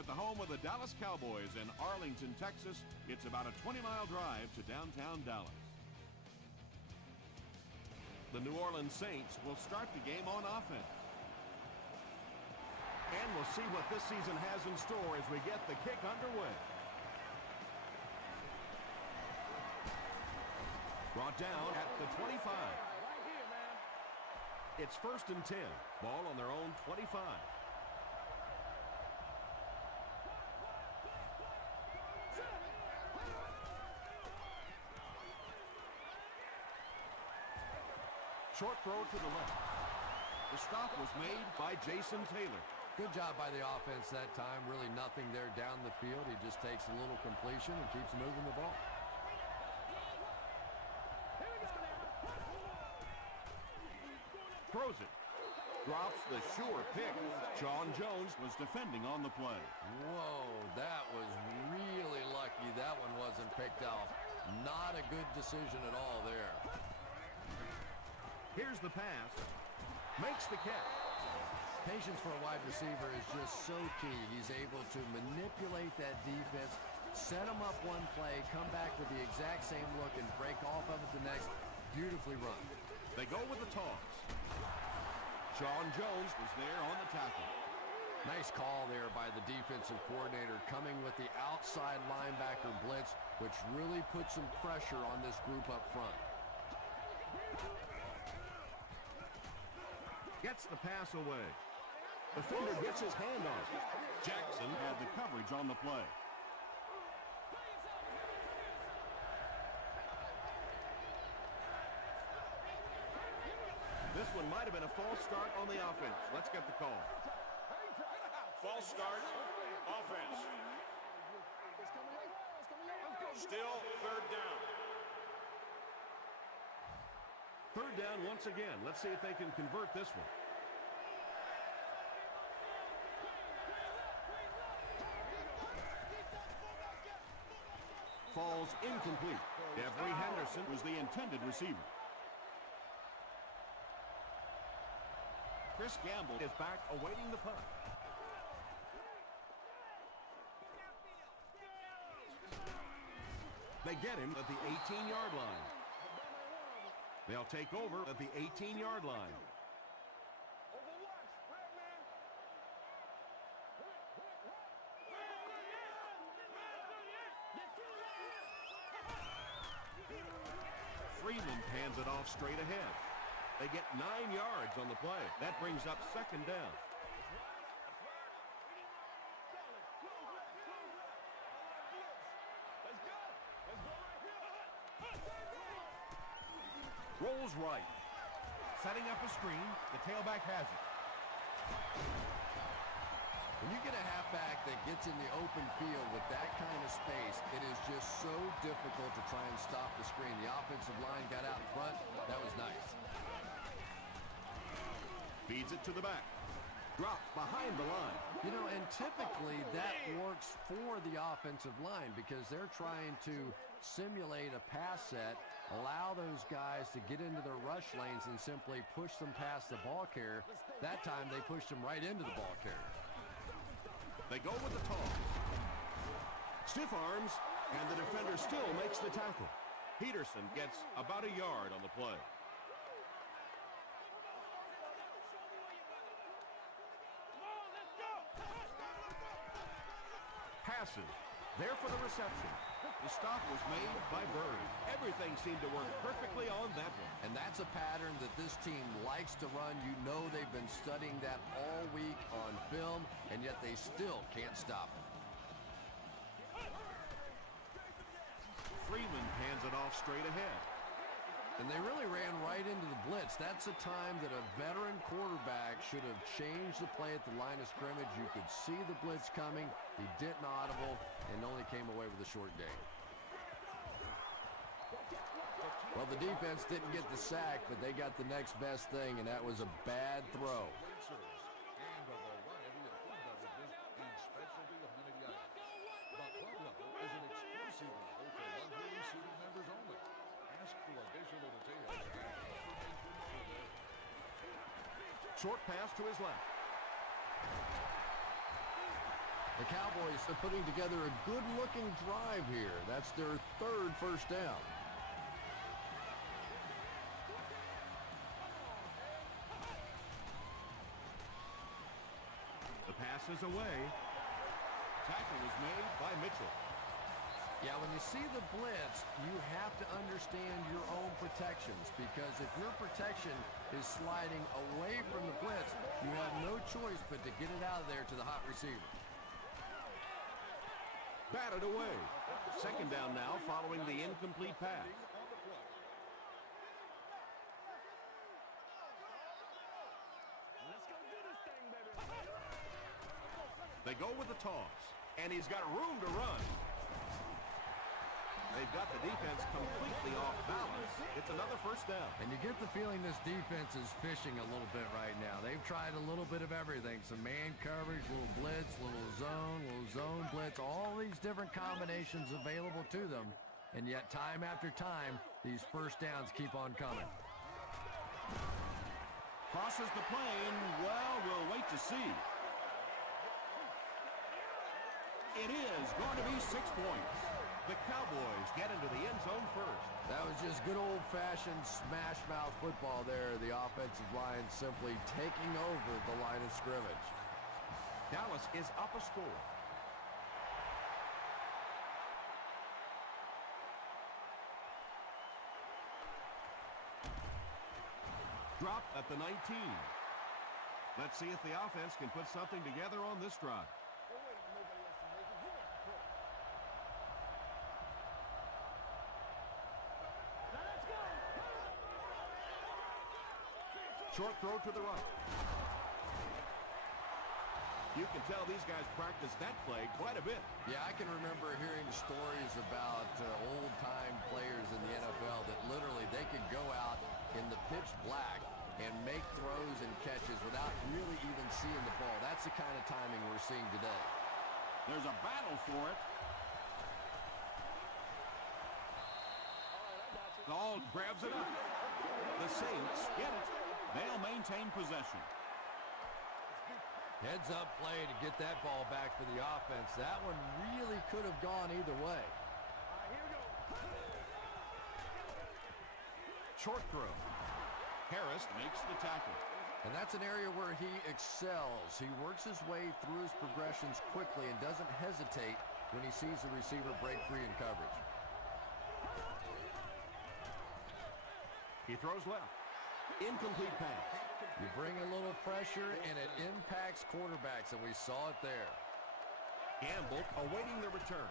at the home of the Dallas Cowboys in Arlington, Texas. It's about a 20-mile drive to downtown Dallas. The New Orleans Saints will start the game on offense. And we'll see what this season has in store as we get the kick underway. Brought down at the 25. It's 1st and 10. Ball on their own 25. Short throw to the left. The stop was made by Jason Taylor. Good job by the offense that time. Really nothing there down the field. He just takes a little completion and keeps moving the ball. Throws it. Drops the sure pick. Sean Jones was defending on the play. Whoa, that was really lucky that one wasn't picked off. Not a good decision at all there. Here's the pass. Makes the catch. Patience for a wide receiver is just so key. He's able to manipulate that defense, set them up one play, come back with the exact same look, and break off of it the next. Beautifully run. They go with the toss. Sean Jones was there on the tackle. Nice call there by the defensive coordinator, coming with the outside linebacker blitz, which really puts some pressure on this group up front. Gets the pass away. Defender gets his hand on it. Jackson had the coverage on the play. This one might have been a false start on the offense. Let's get the call. False start, offense. Still 3rd down. 3rd down once again. Let's see if they can convert this one. Falls incomplete. Avery Henderson was the intended receiver. Chris Gamble is back awaiting the punt. They get him at the 18-yard line. They'll take over at the 18-yard line. Freeland hands it off straight ahead. They get 9 yards on the play. That brings up 2nd down. Rolls right. Setting up a screen. The tailback has it. When you get a halfback that gets in the open field with that kind of space, it is just so difficult to try and stop the screen. The offensive line got out in front. That was nice. Feeds it to the back. Dropped behind the line. You know, and typically that works for the offensive line because they're trying to simulate a pass set, allow those guys to get into their rush lanes and simply push them past the ball carrier. That time they pushed them right into the ball carrier. They go with the toss. Stiff arms, and the defender still makes the tackle. Peterson gets about a yard on the play. Passes. There for the reception. The stop was made by Bird. Everything seemed to work perfectly on that one. And that's a pattern that this team likes to run. You know they've been studying that all week on film, and yet they still can't stop it. Freeman hands it off straight ahead. And they really ran right into the blitz. That's a time that a veteran quarterback should have changed the play at the line of scrimmage. You could see the blitz coming. He didn't audible and only came away with a short gain. Well, the defense didn't get the sack, but they got the next best thing, and that was a bad throw. Short pass to his left. The Cowboys are putting together a good-looking drive here. That's their third first down. The pass is away. Tackle is made by Mitchell. Yeah, when you see the blitz, you have to understand your own protections, because if your protection is sliding away from the blitz, you have no choice but to get it out of there to the hot receiver. Batted away. Second down now following the incomplete pass. They go with the toss, and he's got room to run. They've got the defense completely off balance. It's another first down. And you get the feeling this defense is fishing a little bit right now. They've tried a little bit of everything. Some man coverage, little blitz, little zone blitz, all these different combinations available to them. And yet time after time, these first downs keep on coming. Crosses the plane. Well, we'll wait to see. It is going to be 6 points. The Cowboys get into the end zone first. That was just good old-fashioned smash-mouth football there. The offensive line simply taking over the line of scrimmage. Dallas is up a score. Drop at the 19. Let's see if the offense can put something together on this drive. Short throw to the right. You can tell these guys practice that play quite a bit. Yeah, I can remember hearing stories about old-time players in the NFL that literally they could go out in the pitch black and make throws and catches without really even seeing the ball. That's the kind of timing we're seeing today. There's a battle for it. All grabs it up. The Saints get it. They'll maintain possession. Heads-up play to get that ball back for the offense. That one really could have gone either way. Short throw. Harris makes the tackle. And that's an area where he excels. He works his way through his progressions quickly and doesn't hesitate when he sees the receiver break free in coverage. He throws left. Incomplete pass. You bring a little pressure, and it impacts quarterbacks, and we saw it there. Gamble awaiting the return.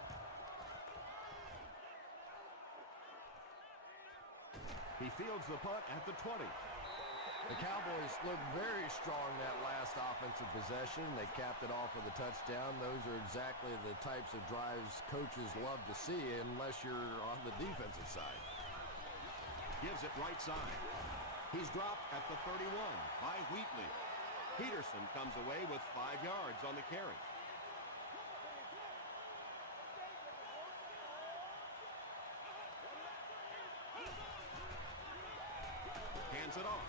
He fields the punt at the 20. The Cowboys looked very strong that last offensive possession. They capped it off with a touchdown. Those are exactly the types of drives coaches love to see, unless you're on the defensive side. Gives it right side. He's dropped at the 31 by Wheatley. Peterson comes away with 5 yards on the carry. Hands it off.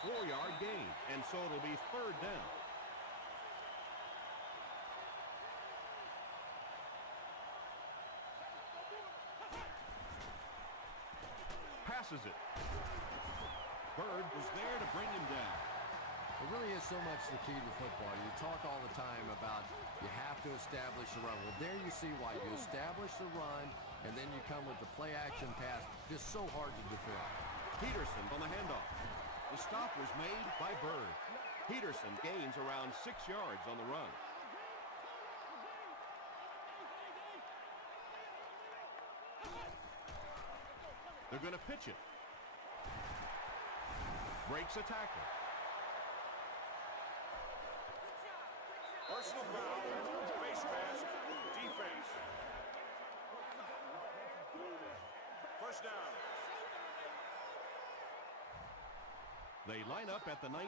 4-yard gain, and so it'll be third down. Passes it. Bird was there to bring him down. It really is so much the key to football. You talk all the time about you have to establish the run. Well, there you see why. You establish the run, and then you come with the play-action pass. Just so hard to defend. Peterson on the handoff. The stop was made by Bird. Peterson gains around 6 yards on the run. They're going to pitch it. Breaks a tackle. Personal foul, face mask, defense. First down. They line up at the 19.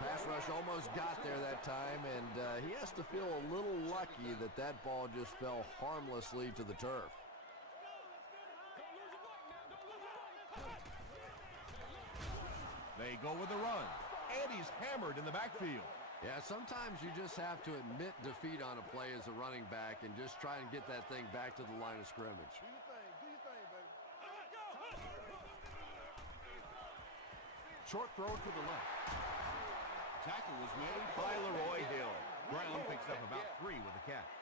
Pass rush almost got there that time, and he has to feel a little lucky that that ball just fell harmlessly to the turf. They go with the run, and he's hammered in the backfield. Yeah, sometimes you just have to admit defeat on a play as a running back and just try and get that thing back to the line of scrimmage. Do your thing, baby. Short throw to the left. Tackle was made by Leroy Hill. Brown picks up about 3 with the catch.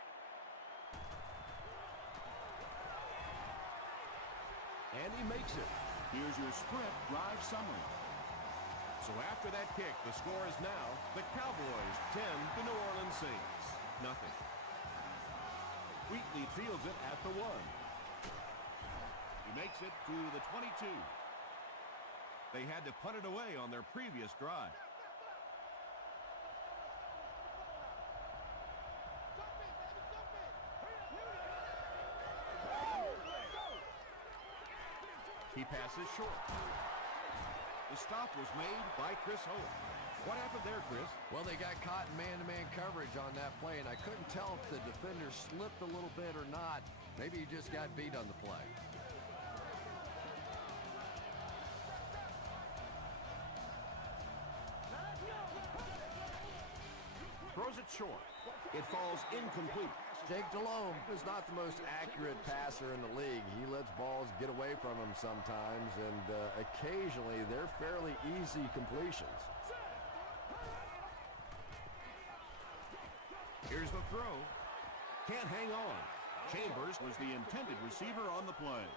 And he makes it. Here's your sprint drive summary. So after that kick, the score is now the Cowboys 10, the New Orleans Saints nothing. Wheatley fields it at the 1. He makes it to the 22. They had to punt it away on their previous drive. He passes short. The stop was made by Chris Holt. What happened there, Chris? Well, they got caught in man-to-man coverage on that play, and I couldn't tell if the defender slipped a little bit or not. Maybe he just got beat on the play. Throws it short. It falls incomplete. Jake Delhomme is not the most accurate passer in the league. He lets balls get away from him sometimes, and occasionally they're fairly easy completions. Here's the throw. Can't hang on. Chambers was the intended receiver on the play.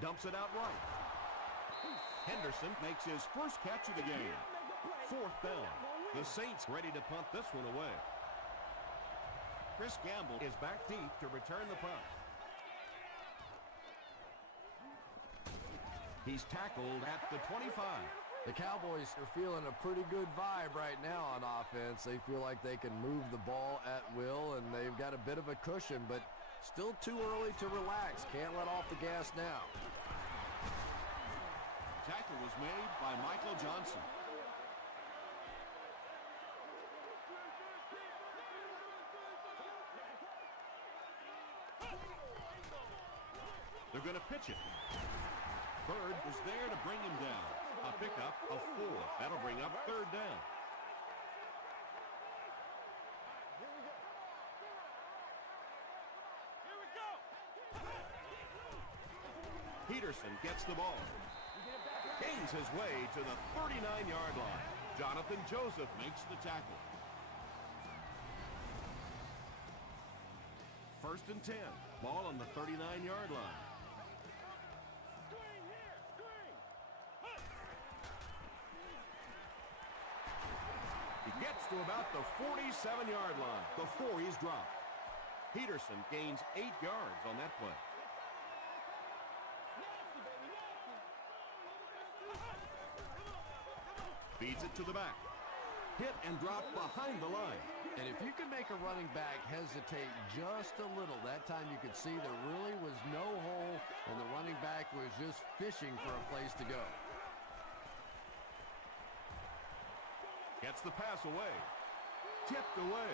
Dumps it out right. Henderson makes his first catch of the game. 4th down. The Saints ready to punt this one away. Chris Gamble is back deep to return the punt. He's tackled at the 25. The Cowboys are feeling a pretty good vibe right now on offense. They feel like they can move the ball at will, and they've got a bit of a cushion, but still too early to relax. Can't let off the gas now. Tackle was made by Michael Johnson. They're going to pitch it. Bird was there to bring him down. A pickup of 4. That'll bring up 3rd down. Peterson gets the ball. Gains his way to the 39-yard line. Jonathan Joseph makes the tackle. 1st and 10. Ball on the 39-yard line. He gets to about the 47-yard line before he's dropped. Peterson gains 8 yards on that play. Feeds it to the back. Hit and drop behind the line. And if you can make a running back hesitate just a little, that time you could see there really was no hole, and the running back was just fishing for a place to go. Gets the pass away. Tipped away.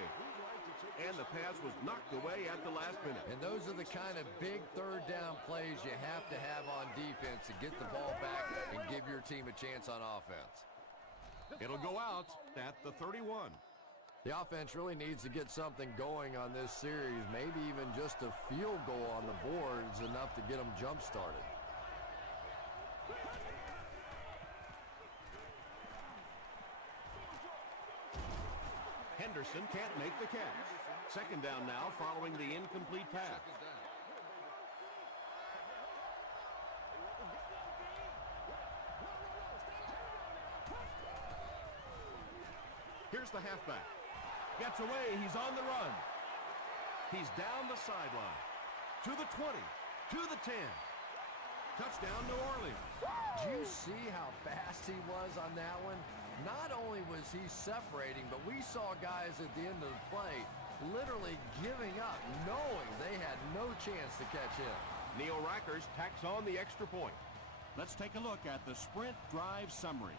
And the pass was knocked away at the last minute. And those are the kind of big 3rd down plays you have to have on defense to get the ball back and give your team a chance on offense. It'll go out at the 31. The offense really needs to get something going on this series. Maybe even just a field goal on the board is enough to get them jump-started. Henderson can't make the catch. 2nd down now following the incomplete pass. Here's the halfback. Gets away. He's on the run. He's down the sideline. To the 20. To the 10. Touchdown, New Orleans. Did you see how fast he was on that one? Not only was he separating, but we saw guys at the end of the play literally giving up, knowing they had no chance to catch him. Neil Rackers tacks on the extra point. Let's take a look at the sprint drive summary.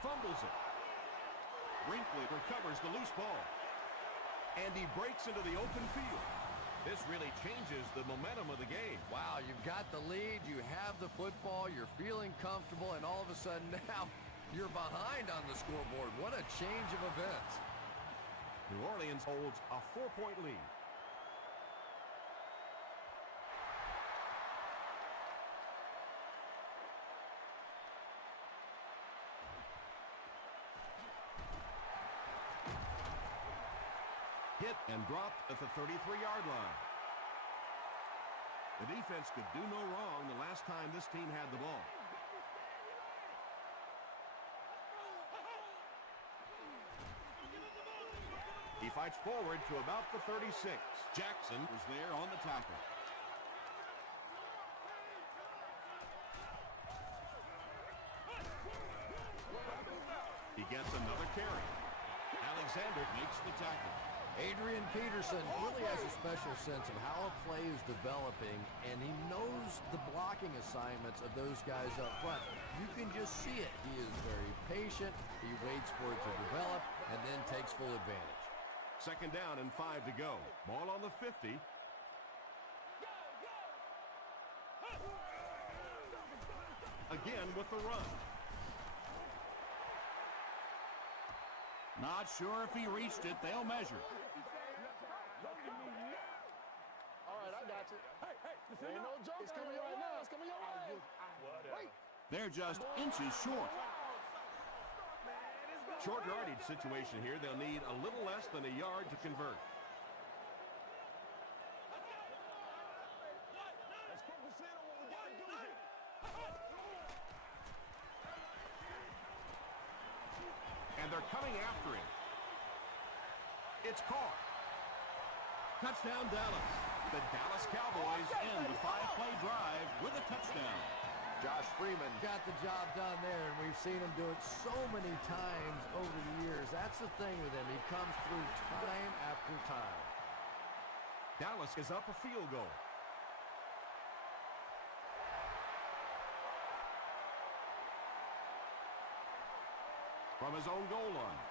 fumbles it. Brinkley recovers the loose ball. And he breaks into the open field. This really changes the momentum of the game. Wow, you've got the lead, you have the football, you're feeling comfortable, and all of a sudden now you're behind on the scoreboard. What a change of events. New Orleans holds a 4-point lead. Hit and dropped at the 33-yard line. The defense could do no wrong the last time this team had the ball. He fights forward to about the 36. Jackson was there on the tackle. He gets another carry. Alexander makes the tackle. Adrian Peterson really has a special sense of how a play is developing, and he knows the blocking assignments of those guys up front. You can just see it. He is very patient. He waits for it to develop and then takes full advantage. Second down and 5 to go. Ball on the 50. Again with the run. Not sure if he reached it. They'll measure. All right, I got you. Hey, ain't no joke. It's coming your way now. It's coming your way. Wait. They're just inches short. Short yardage situation here. They'll need a little less than a yard to convert. Let's focus in on what we got to do here. And they're coming after him. It's caught. Touchdown, Dallas. The Dallas Cowboys end the 5-play drive with a touchdown. Josh Freeman got the job done there, and we've seen him do it so many times over the years. That's the thing with him. He comes through time after time. Dallas is up a field goal. From his own goal line.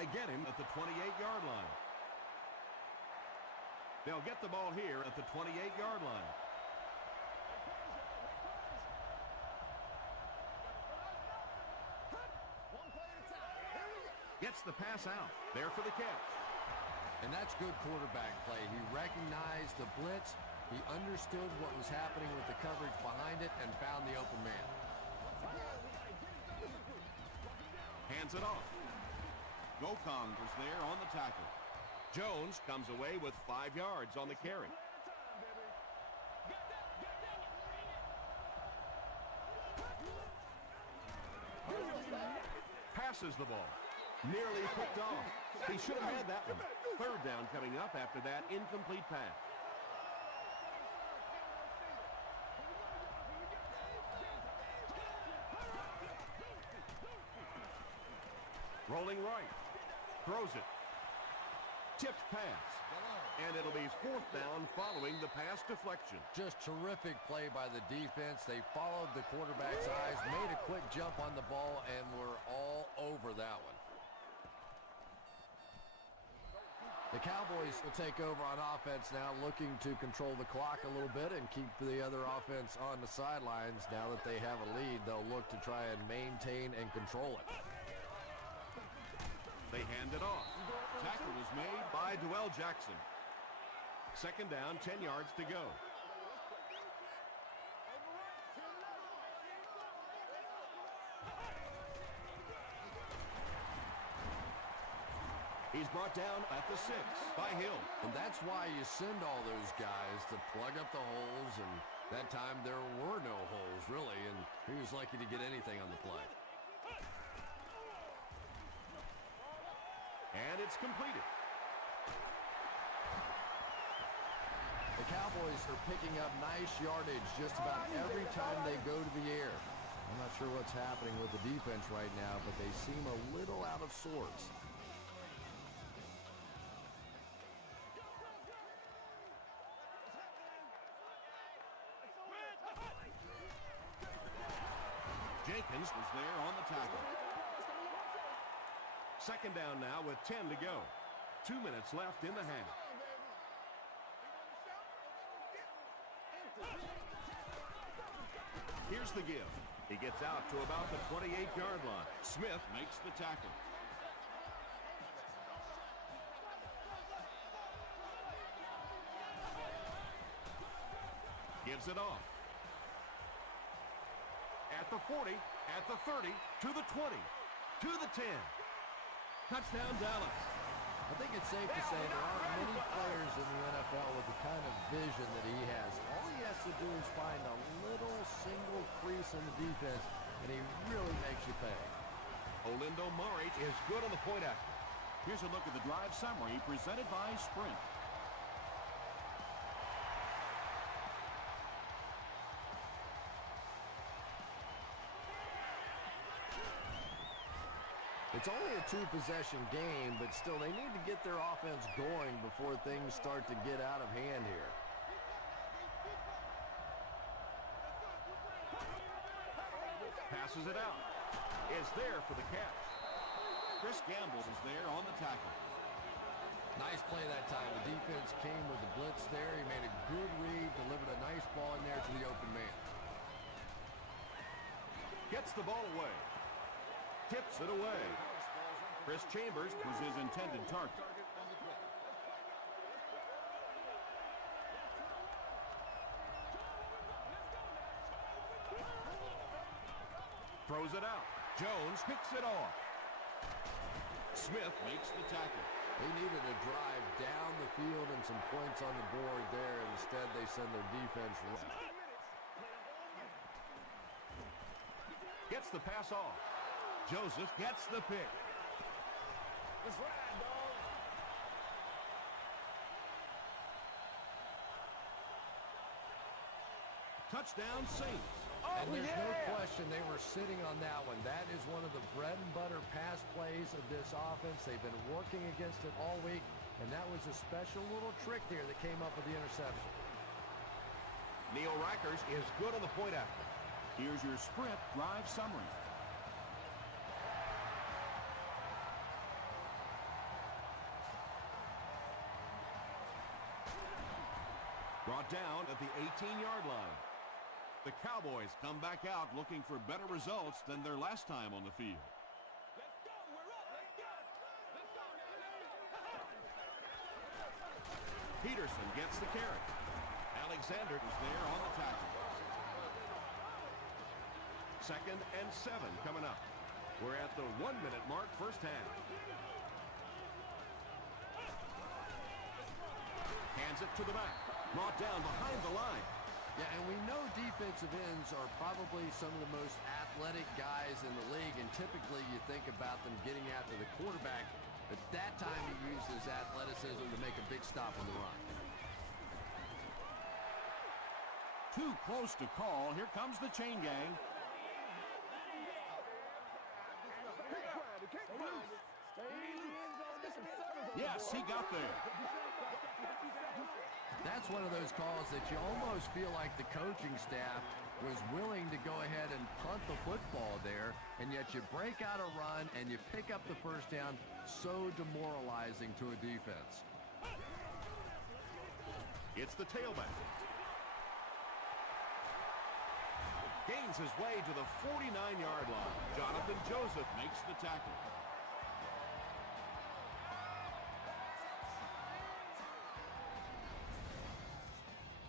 They get him at the 28-yard line. They'll get the ball here at the 28-yard line. Gets the pass out. There for the catch. And that's good quarterback play. He recognized the blitz. He understood what was happening with the coverage behind it and found the open man. Hands it off. Gokong was there on the tackle. Jones comes away with 5 yards on the carry. Passes the ball. Nearly picked off. He should have had that one. Third down coming up after that incomplete pass. Rolling right. Throws it. Tipped pass. And it'll be fourth down following the pass deflection. Just terrific play by the defense. They followed the quarterback's eyes, made a quick jump on the ball, and were all over that one. The Cowboys will take over on offense now, looking to control the clock a little bit and keep the other offense on the sidelines. Now that they have a lead, they'll look to try and maintain and control it. They hand it off. Tackle was made by Dwell Jackson. Second down, 10 yards to go. He's brought down at the 6 by Hill. And that's why you send all those guys to plug up the holes, and that time there were no holes, really, and he was lucky to get anything on the play. And it's completed. The Cowboys are picking up nice yardage just about every time they go to the air. I'm not sure what's happening with the defense right now, but they seem a little out of sorts. Jenkins was there on the tackle. Second down now with 10 to go. 2 minutes left in the half. Here's the give. He gets out to about the 28-yard line. Smith makes the tackle. Gives it off. At the 40, at the 30, to the 20, to the 10. Touchdown, Dallas. I think it's safe to say there aren't many players in the NFL with the kind of vision that he has. All he has to do is find a little single crease in the defense, and he really makes you pay. Olindo Mare is good on the point after. Here's a look at the drive summary presented by Sprint. It's only a two-possession game, but still they need to get their offense going before things start to get out of hand here. Passes it out. Is there for the catch. Chris Gamble is there on the tackle. Nice play that time. The defense came with the blitz there. He made a good read, delivered a nice ball in there to the open man. Gets the ball away. Tips it away. Chris Chambers Was his intended target. throws it out. Jones picks it off. Smith makes the tackle. They needed a drive down the field and some points on the board there. Instead, they send their defense right. Gets the pass off. Joseph gets the pick. Let's ride, dog. Touchdown Saints. And there's no question they were sitting on that one. That is one of the bread and butter pass plays of this offense. They've been working against it all week, and that was a special little trick there that came up with the interception. Neil Rackers is good on the point after. Here's your Sprint drive summary. Brought down at the 18-yard line. The Cowboys come back out looking for better results than their last time on the field. Let's go. We're up. Let's go. Let's go. Peterson gets the carry. Alexander is there on the tackle. 2nd and 7 coming up. We're at the 1-minute mark, first half. Hands it to the back. Brought down behind the line. Yeah, and we know defensive ends are probably some of the most athletic guys in the league, and typically you think about them getting after the quarterback, but that time he used his athleticism to make a big stop on the run. Too close to call. Here comes the chain gang. Yes, he got there. That's one of those calls that you almost feel like the coaching staff was willing to go ahead and punt the football there, and yet you break out a run and you pick up the first down. So demoralizing to a defense. It's the tailback. Gains his way to the 49-yard line. Jonathan Joseph makes the tackle.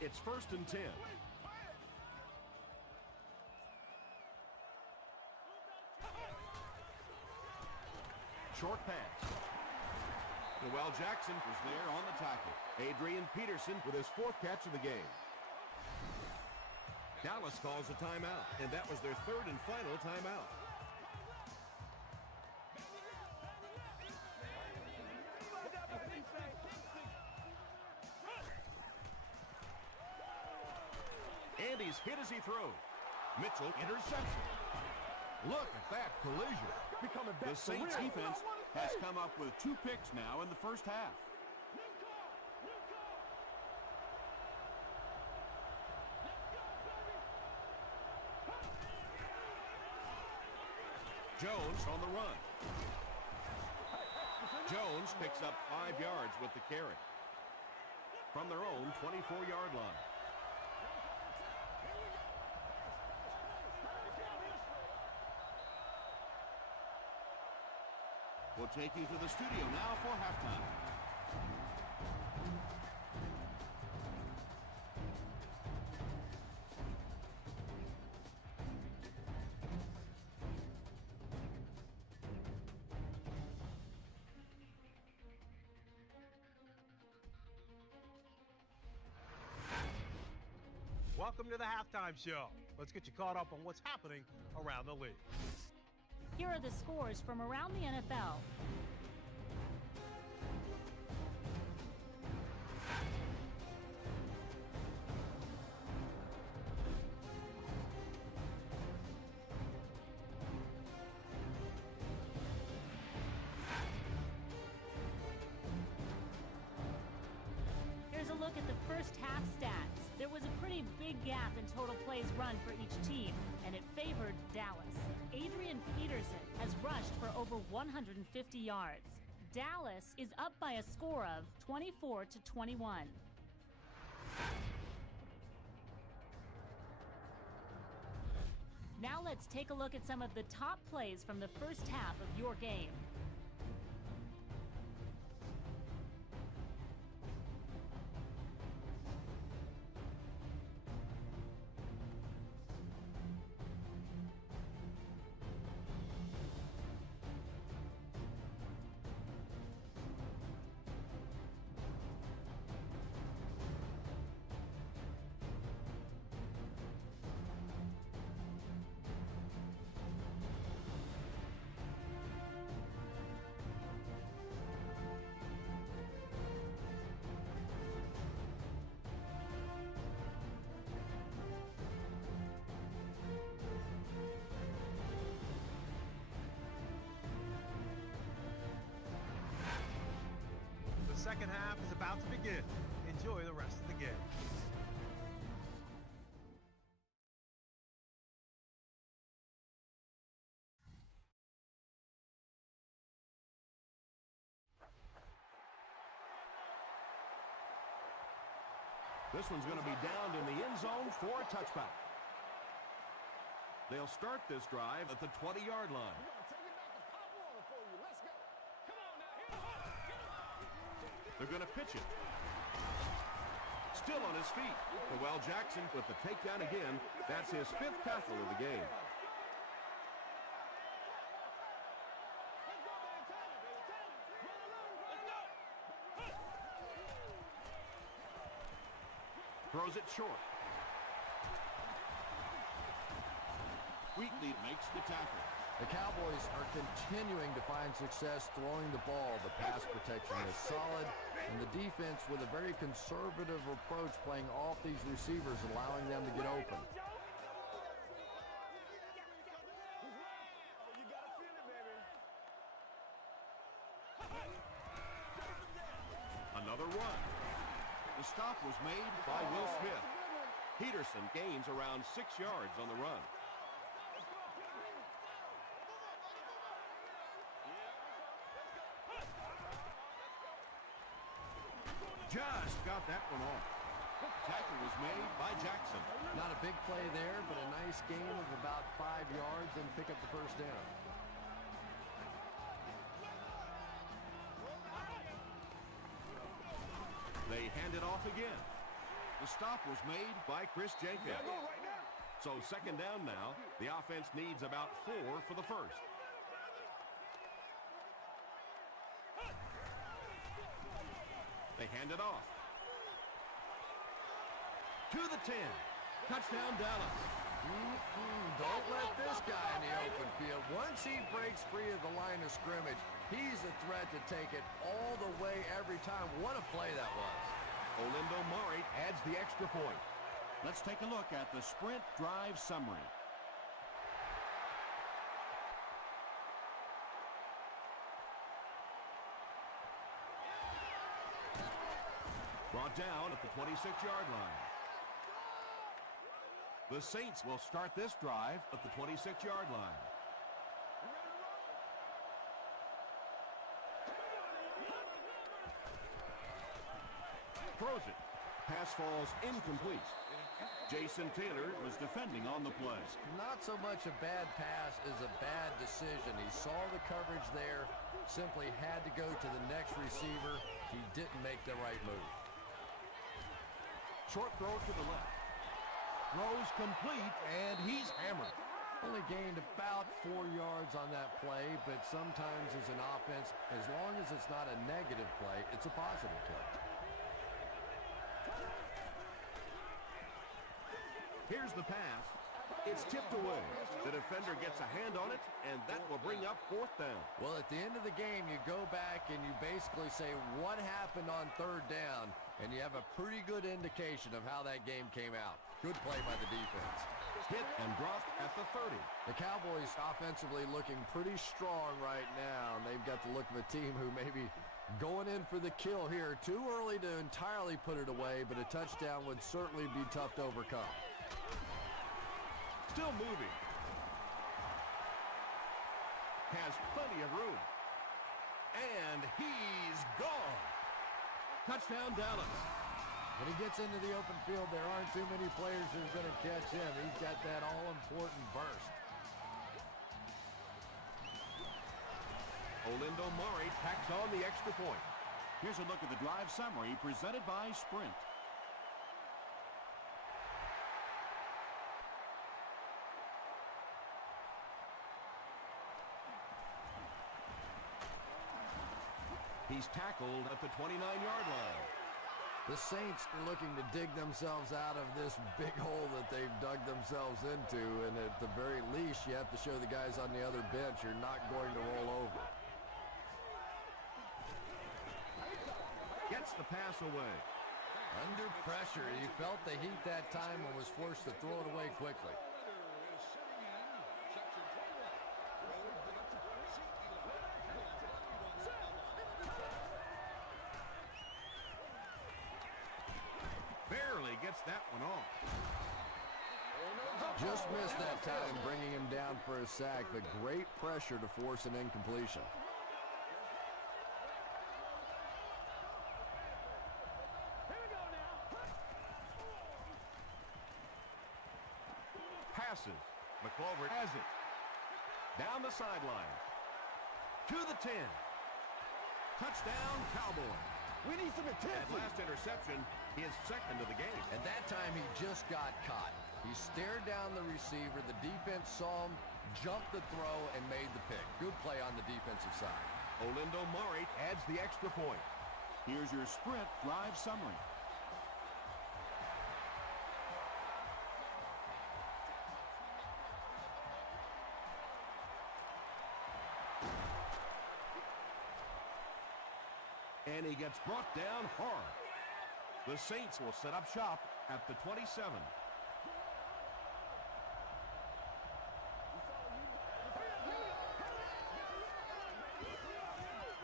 It's 1st and 10. Short pass. Noel Jackson was there on the tackle. Adrian Peterson with his 4th catch of the game. Dallas calls a timeout, and that was their 3rd and final timeout. And he's hit as he throws. Mitchell interception. Look at that collision. The Saints defense has come up with 2 picks now in the first half. Jones on the run. Jones picks up 5 yards with the carry from their own 24-yard line. We'll take you to the studio now for halftime. Welcome to the halftime show. Let's get you caught up on what's happening around the league. Here are the scores from around the NFL. Here's a look at the first half stats. There was a pretty big gap in total plays run for each team, and it favored Dallas. Adrian Peterson has rushed for over 150 yards. Dallas is up by a score of 24-21. Now let's take a look at some of the top plays from the first half of your game. The second half is about to begin. Enjoy the rest of the game. This one's going to be down in the end zone for a touchback. They'll start this drive at the 20-yard line. They're going to pitch it. Still on his feet. Well, Jackson with the takedown again. That's his 5th tackle of the game. Throws it short. Wheatley makes the tackle. The Cowboys are continuing to find success throwing the ball. The pass protection is solid, and the defense with a very conservative approach playing off these receivers, allowing them to get open. Another run. The stop was made by Will Smith. Peterson gains around 6 yards on the run. Just got that one off. Tackle was made by Jackson. Not a big play there, but a nice gain of about 5 yards and pick up the first down. They hand it off again. The stop was made by Chris Jenkins. So second down now. The offense needs about 4 for the first. They hand it off. To the 10. Touchdown, Dallas. Don't let this guy in the open field. Once he breaks free of the line of scrimmage, he's a threat to take it all the way every time. What a play that was. Olindo Mari adds the extra point. Let's take a look at the sprint drive summary. Brought down at the 26-yard line. The Saints will start this drive at the 26-yard line. Throws it. Pass falls incomplete. Jason Taylor was defending on the play. Not so much a bad pass as a bad decision. He saw the coverage there, simply had to go to the next receiver. He didn't make the right move. Short throw to the left. Throws complete, and he's hammered. Only gained about 4 yards on that play, but sometimes as an offense, as long as it's not a negative play, it's a positive play. Here's the pass. It's tipped away. The defender gets a hand on it, and that will bring up 4th down. Well, at the end of the game, you go back and you basically say what happened on 3rd down, and you have a pretty good indication of how that game came out. Good play by the defense. Hit and dropped at the 30. The Cowboys offensively looking pretty strong right now, and they've got the look of a team who may be going in for the kill here. Too early to entirely put it away, but a touchdown would certainly be tough to overcome. Still moving. Has plenty of room. And he's gone. Touchdown, Dallas. When he gets into the open field, there aren't too many players who are going to catch him. He's got that all-important burst. Olindo Murray tacks on the extra point. Here's a look at the drive summary presented by Sprint. He's tackled at the 29-yard line. The Saints are looking to dig themselves out of this big hole that they've dug themselves into, and at the very least, you have to show the guys on the other bench you're not going to roll over. Gets the pass away. Under pressure, he felt the heat that time and was forced to throw it away quickly. Barely gets that one off. Just missed that time, bringing him down for a sack, but great pressure to force an incompletion. Passes. McClover has it. Down the sideline. To the 10. Touchdown, Cowboys. We need some That attention. last interception, his 2nd of the game. And that time he just got caught. He stared down the receiver. The defense saw him, jumped the throw, and made the pick. Good play on the defensive side. Olindo Murray adds the extra point. Here's your Sprint drive summary. And he gets brought down hard. The Saints will set up shop at the 27.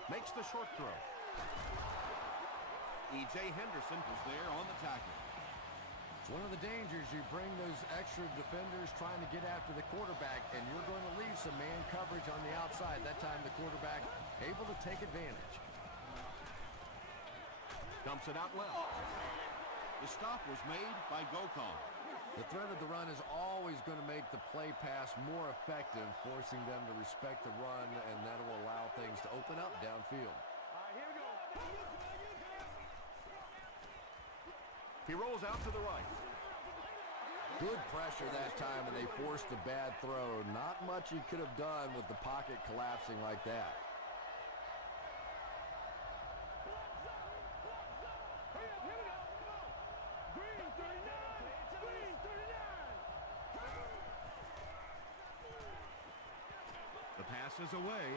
Makes the short throw. E.J. Henderson was there on the tackle. It's one of the dangers. You bring those extra defenders trying to get after the quarterback, and you're going to leave some man coverage on the outside. That time the quarterback able to take advantage. Dumps it out well. The stop was made by Gokon. The threat of the run is always going to make the play pass more effective, forcing them to respect the run, and that will allow things to open up downfield. He rolls out to the right. Good pressure that time, and they forced a bad throw. Not much he could have done with the pocket collapsing like that. The pass is away.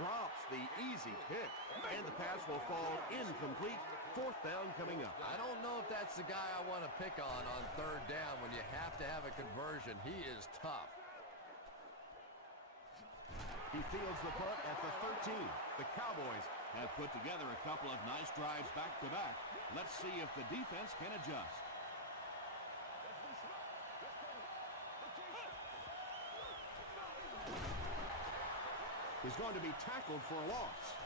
Drops the easy pick. And the pass will fall incomplete. 4th down coming up. I don't know if that's the guy I want to pick on 3rd down when you have to have a conversion. He is tough. He fields the punt at the 13. The Cowboys have put together a couple of nice drives back-to-back. Let's see if the defense can adjust. He's going to be tackled for a loss.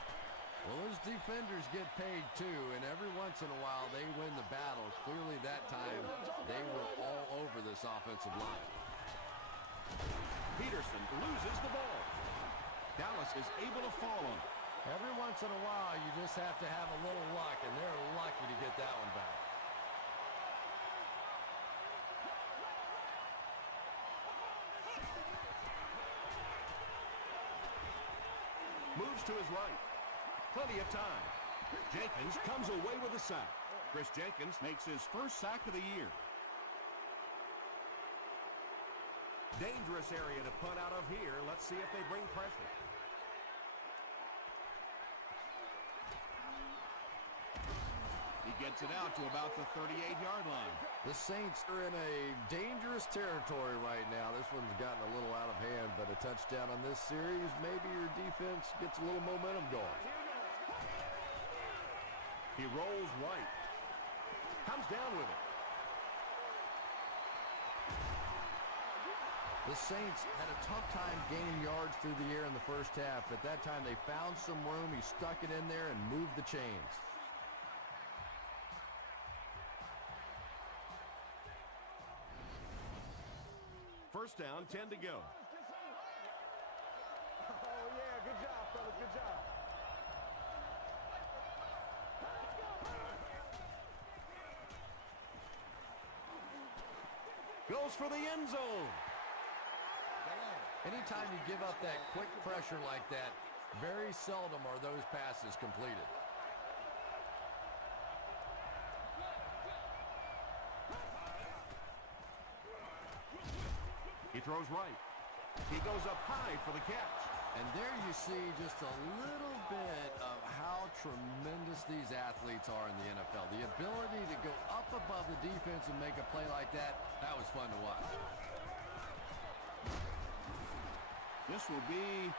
Well, those defenders get paid too, and every once in a while they win the battle. Clearly that time they were all over this offensive line. Peterson loses the ball. Dallas is able to fall on it. Every once in a while you just have to have a little luck, and they're lucky to get that one back. Moves to his right. Plenty of time. Jenkins comes away with a sack. Chris Jenkins Makes his first sack of the year. dangerous area to punt out of here. Let's see if they bring pressure. He gets it out to about the 38-yard line. The Saints are in a dangerous territory right now. This one's gotten a little out of hand, but a touchdown on this series, maybe your defense gets a little momentum going. He rolls right. Comes down with it. The Saints had a tough time gaining yards through the air in the first half. At that time, they found some room. He stuck it in there and moved the chains. First down, 10 to go. Oh, yeah, good job, fellas, good job. Goes for the end zone. Anytime you give up that quick pressure like that, very seldom are those passes completed. He throws right. He goes up high for the catch. And there you see just a little bit of how tremendous these athletes are in the NFL. The ability to go up above the defense and make a play like that, that was fun to watch. This will be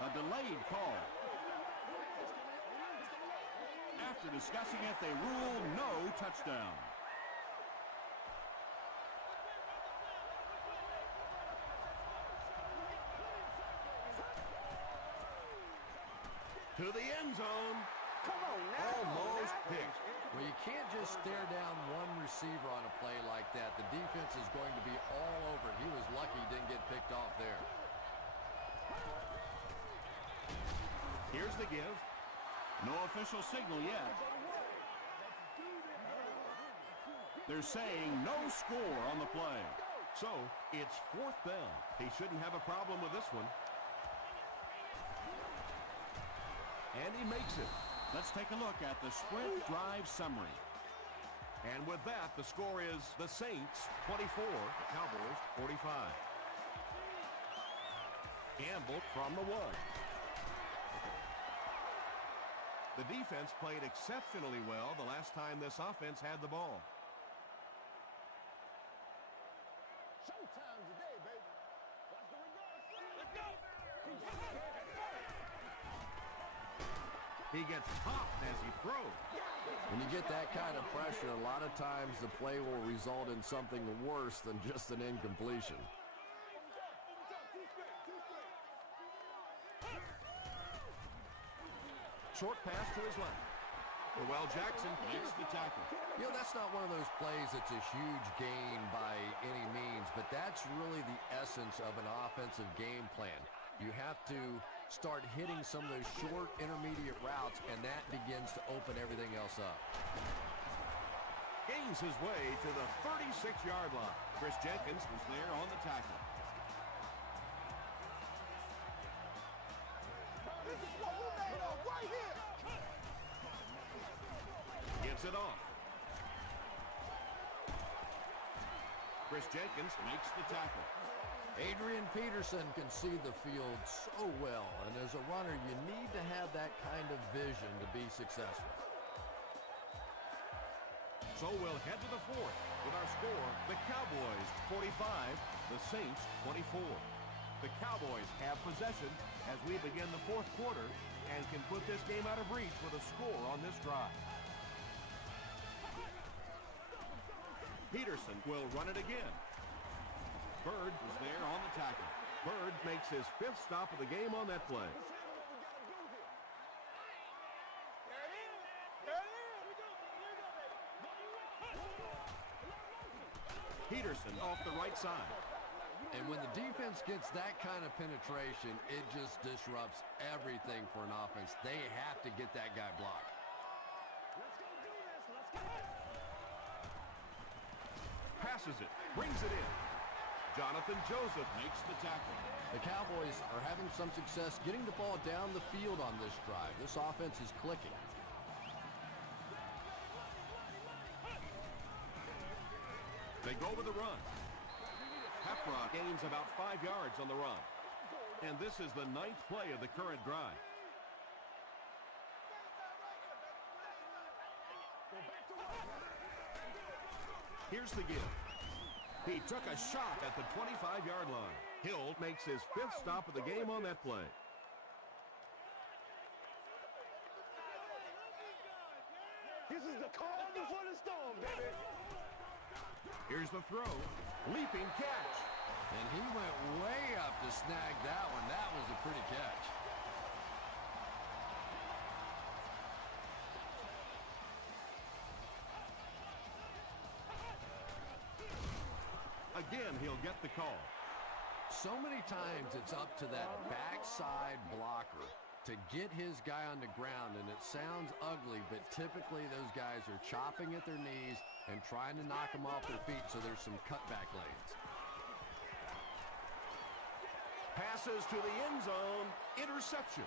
a delayed call. After discussing it, they rule no touchdown. To the end zone. Come on now. Almost picked. Well, you can't just stare down one receiver on a play like that. The defense is going to be all over it. He was lucky he didn't get picked off there. Here's the give. No official signal yet. They're saying no score on the play. So, it's fourth down. He shouldn't have a problem with this one. And he makes it. Let's take a look at the sprint drive summary. And with that, the score is the Saints 24, the Cowboys 45. Gamble from the 1. The defense played exceptionally well the last time this offense had the ball. Showtime today, baby. Watch the reverse. Let's go. He gets popped as he throws. When you get that kind of pressure, a lot of times the play will result in something worse than just an incompletion. Short pass to his left. Well, Jackson Makes the tackle. You know, that's not one of those plays that's a huge gain by any means, but that's really the essence of an offensive game plan. You have to start hitting some of those short intermediate routes, and that begins to open everything else up. gains his way to the 36-yard line. Chris Jenkins was there on the tackle. This is what we made of right here. Gets it off. Chris Jenkins makes the tackle. Adrian Peterson can see the field so well, and as a runner, you need to have that kind of vision to be successful. So we'll head to the fourth with our score, the Cowboys 45, the Saints 24. The Cowboys have possession as we begin the fourth quarter and can put this game out of reach with a score on this drive. Peterson will run it again. Bird was there on the tackle. Bird makes his fifth stop of the game on that play. Peterson off the right side. And when the defense gets that kind of penetration, it just disrupts everything for an offense. They have to get that guy blocked. Passes it, brings it in. Jonathan Joseph makes the tackle. The Cowboys are having some success getting the ball down the field on this drive. This offense is clicking. They go with the run. Pepra gains about 5 yards on the run. And this is the 9th play of the current drive. Here's the give. He took a shot at the 25-yard line. Hill makes his 5th stop of the game on that play. This is the calm before the storm, baby. Here's the throw. Leaping catch. And he went way up to snag that one. That was a pretty catch. Again, he'll get the call. So many times it's up to that backside blocker to get his guy on the ground, and it sounds ugly, but typically those guys are chopping at their knees and trying to knock them off their feet, so there's some cutback lanes. Passes to the end zone. Interception.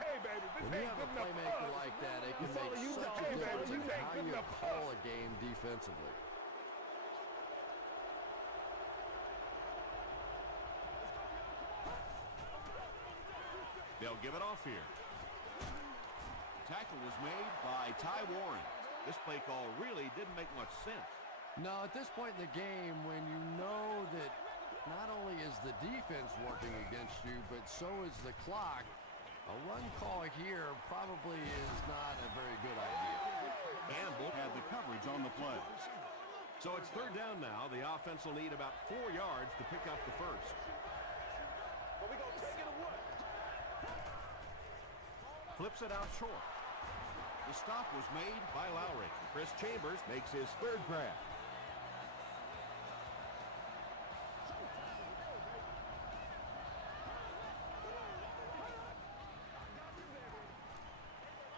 Hey, baby, this When you ain't have a good enough playmaker for us. like that, it can That's all make you such know. a Hey, baby, difference in this ain't how good you enough for call us. a game defensively. They'll give it off here. Tackle was made by Ty Warren. This play call really didn't make much sense. No, at this point in the game, when you know that not only is the defense working against you, but so is the clock, a run call here probably is not a very good idea. Campbell had the coverage on the play. So it's 3rd down now. The offense will need about 4 yards to pick up the first. But we gonna take it or what? Flips it out short. The stop was made by Lowry. Chris Chambers makes his 3rd grab.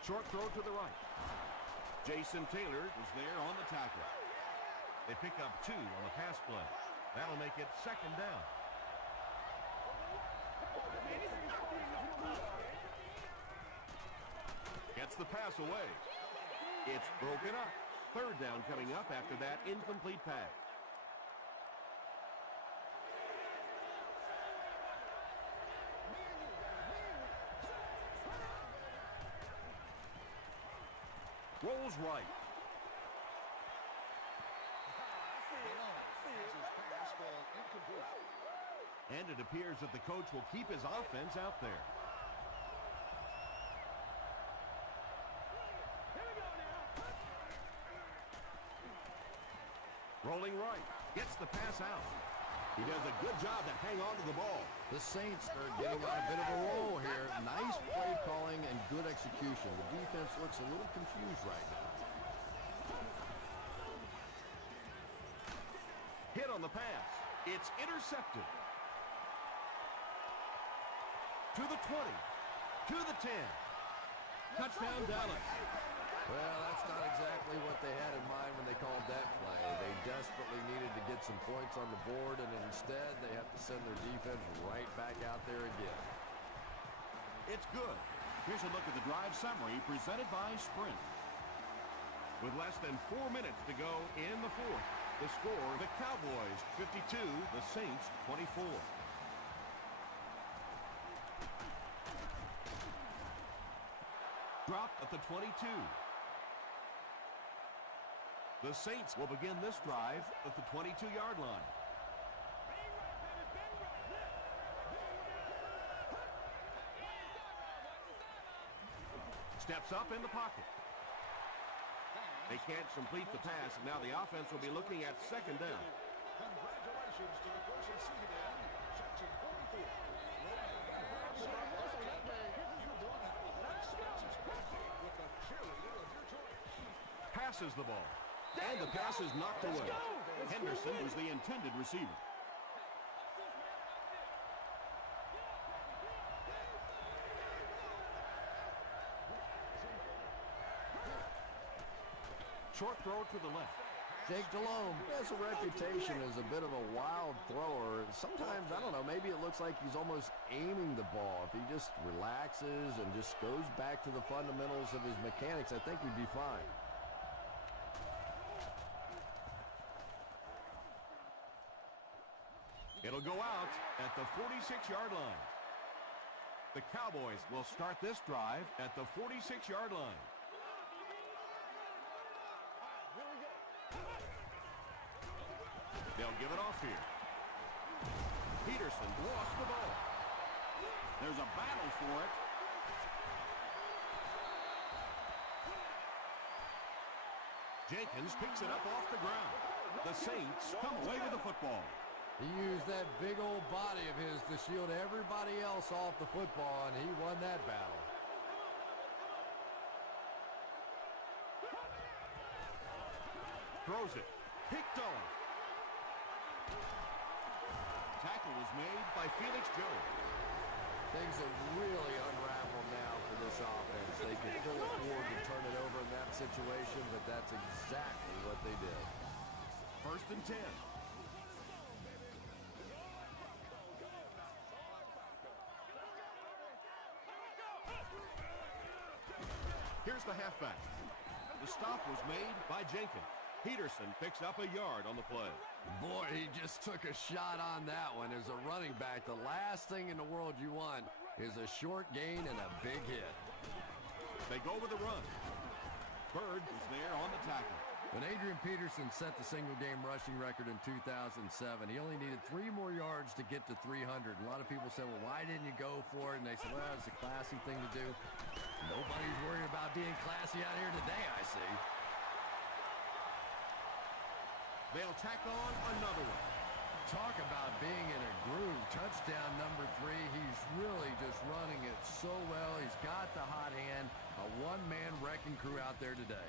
Short throw to the right. Jason Taylor was there on the tackle. They pick up 2 on the pass play. That'll make it 2nd down. Gets the pass away. It's broken up. 3rd down coming up after that incomplete pass. Rolls right. And it appears that the coach will keep his offense out there. Rolling right. Gets the pass out. He does a good job to hang on to the ball. The Saints are getting on a bit of a roll here. Nice play calling and good execution. The defense looks a little confused right now. Hit on the pass. It's intercepted. To the 20. To the 10. Touchdown, Dallas. Well, that's not exactly what they had in mind when they called that play. They desperately needed to get some points on the board, and instead they have to send their defense right back out there again. It's good. Here's a look at the drive summary presented by Sprint. With less than 4 minutes to go in the 4th, the score, the Cowboys 52, the Saints 24. Dropped at the 22. The Saints will begin this drive at the 22-yard line. Steps up in the pocket. They can't complete the pass, and now the offense will be looking at 2nd down. Congratulations to the person seated in section 44. You've won an all-expenses package with the cheerleader of your choice. Passes the ball. And the pass is knocked away. Henderson was the intended receiver. Short throw to the left. Jake Delhomme has a reputation as a bit of a wild thrower. Sometimes, I don't know, maybe it looks like he's almost aiming the ball. If he just relaxes and just goes back to the fundamentals of his mechanics, I think we'd be fine. It'll go out at the 46-yard line. The Cowboys will start this drive at the 46-yard line. They'll give it off here. Peterson lost the ball. There's a battle for it. Jenkins picks it up off the ground. The Saints come away with the football. He used that big old body of his to shield everybody else off the football, and he won that battle. Throws it. Picked off. Tackle was made by Felix Jones. Things have really unraveled now for this offense. They could still afford to turn it over in that situation, but that's exactly what they did. 1st and 10. Here's the halfback. The stop was made by Jenkins. Peterson picks up a yard on the play. Boy, he just took a shot on that one. As a running back, the last thing in the world you want is a short gain and a big hit. They go with the run. Bird is there on the tackle. When Adrian Peterson set the single-game rushing record in 2007, he only needed 3 more yards to get to 300. A lot of people said, well, why didn't you go for it? And they said, well, it's a classy thing to do. Nobody's worried about being classy out here today, I see. They'll tack on another one. Talk about being in a groove. Touchdown number 3. He's really just running it so well. He's got the hot hand. A one-man wrecking crew out there today.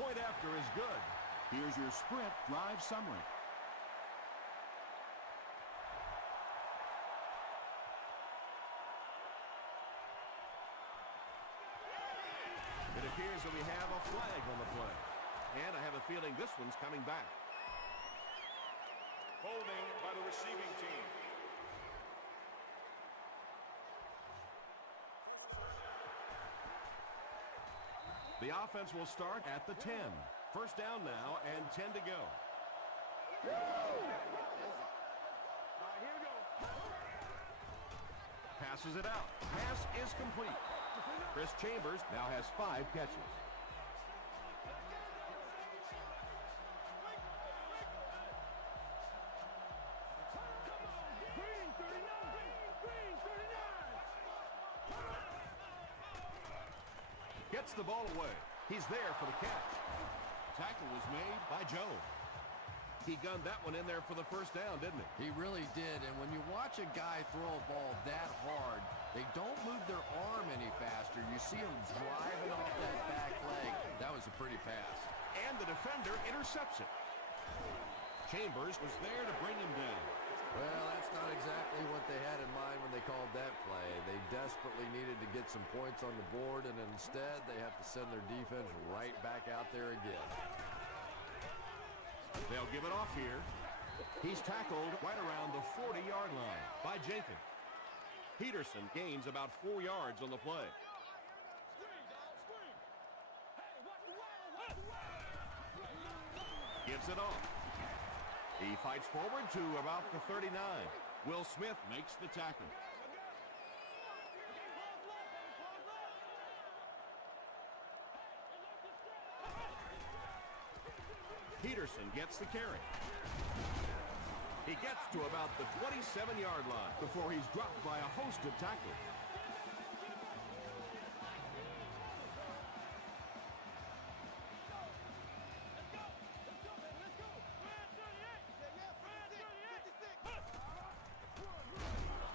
Point after is good. Here's your sprint drive summary. It appears that we have a flag on the play. And I have a feeling this one's coming back. Holding by the receiving team. The offense will start at the 10. 1st down now and 10 to go. Passes it out. Pass is complete. Chris Chambers now has 5 catches. Gets the ball away. He's there for the catch. Tackle was made by Jones. He gunned that one in there for the 1st down, didn't he? He really did, and when you watch a guy throw a ball that hard, they don't move their arm any faster. You see him driving off that back leg. That was a pretty pass. And the defender intercepts it. Chambers was there to bring him down. Well, that's not exactly what they had in mind when they called that play. They desperately needed to get some points on the board, and instead they have to send their defense right back out there again. They'll give it off here. He's tackled right around the 40-yard line by Jenkins. Peterson gains about 4 yards on the play. Gives it off. He fights forward to about the 39. Will Smith makes the tackle. Peterson gets the carry. He gets to about the 27-yard line before he's dropped by a host of tacklers.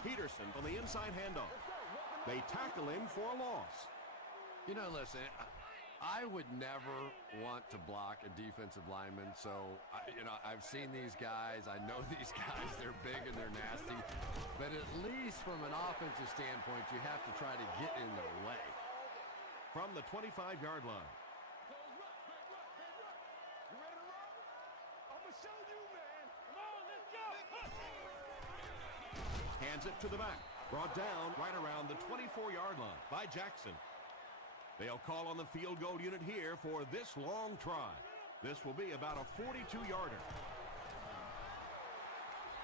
Peterson on the inside handoff. They tackle him for a loss. You know, listen, I would never want to block a defensive lineman, so, I've seen these guys. I know these guys. They're big and they're nasty. But at least from an offensive standpoint, you have to try to get in their way. From the 25-yard line. You ready to roll? I'm going to show you, man. Come on, let's go. Hands it to the back. Brought down right around the 24-yard line by Jackson. They'll call on the field goal unit here for this long try. This will be about a 42-yarder.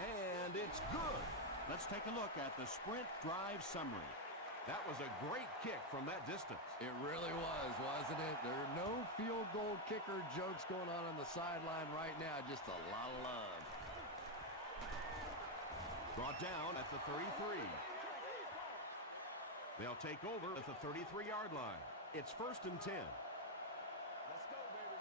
And it's good. Let's take a look at the sprint drive summary. That was a great kick from that distance. It really was, wasn't it? There are no field goal kicker jokes going on the sideline right now. Just a lot of love. Brought down at the 33. They'll take over at the 33-yard line. It's 1st and 10. Let's go, baby.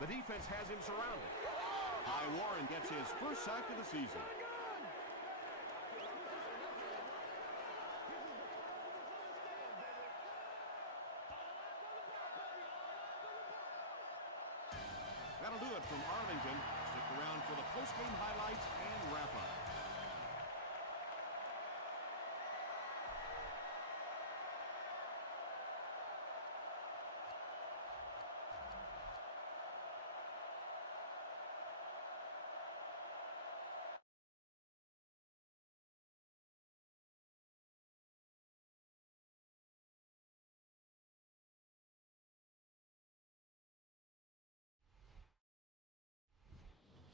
The defense has him surrounded. Warren gets his first sack of the season. That'll do it from Arlington. Stick around for the post-game highlights and wrap-up.